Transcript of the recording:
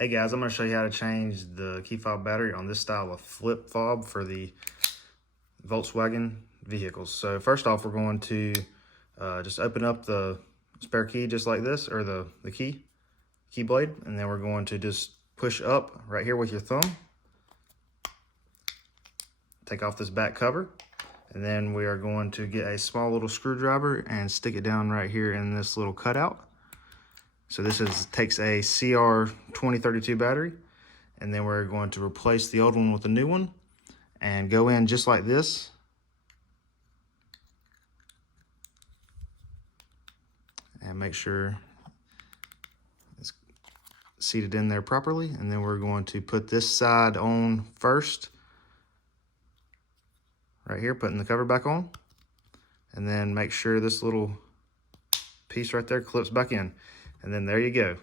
Hey guys, I'm going to show you how to change the key fob battery on this style of flip fob for the Volkswagen vehicles. So first off, we're going to just open up the spare key just like this, or the key blade, and then we're going to just push up right here with your thumb. Take off this back cover, and then we are going to get a small little screwdriver and stick it down right here in this little cutout. So this takes a CR2032 battery, and then we're going to replace the old one with a new one and go in just like this. And make sure it's seated in there properly. And then we're going to put this side on first, right here, putting the cover back on. And then make sure this little piece right there clips back in. And then there you go.